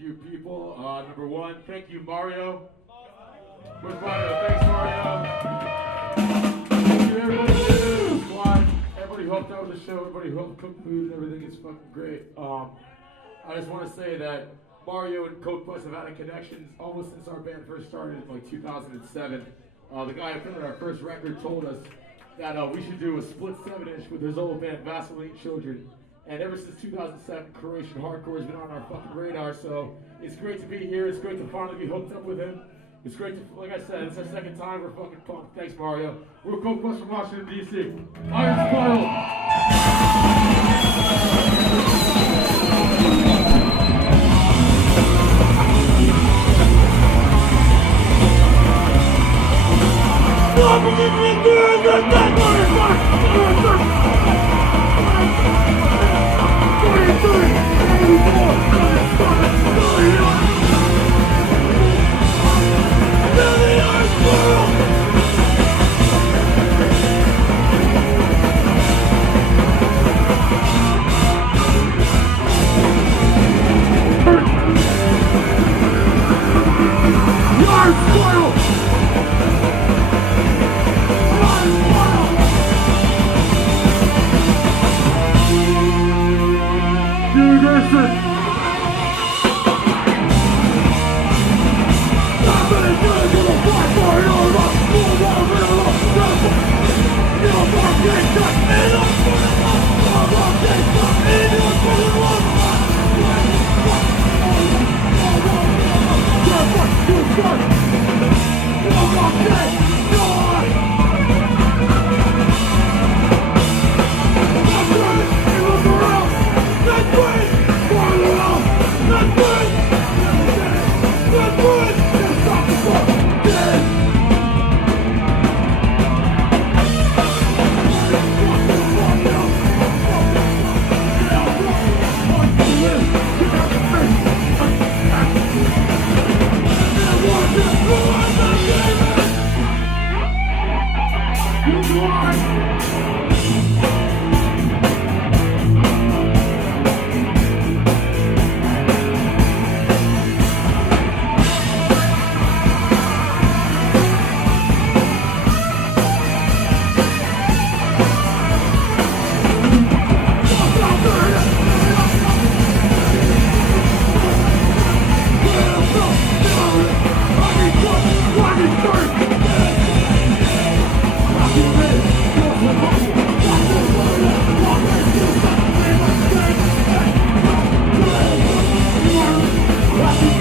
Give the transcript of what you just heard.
few people. Number one, thank you, Mario. Where's Mario? Thanks, Mario. Thank you, everybody. The squad. Everybody helped out with the show. Everybody helped cook food and everything. It's fucking great. I just want to say that Mario and Coke Plus have had a connection almost since our band first started in like 2007. The guy who put our first record told us that we should do a split 7-inch with his old band Vaseline Children. And ever since 2007, Croatian hardcore has been on our fucking radar. So it's great to be here. It's great to finally be hooked up with him. It's great to, like I said, it's our second time. We're fucking pumped. Thanks, Mario. We're Coke Plus from Washington, D.C. Iron Spiral. Happy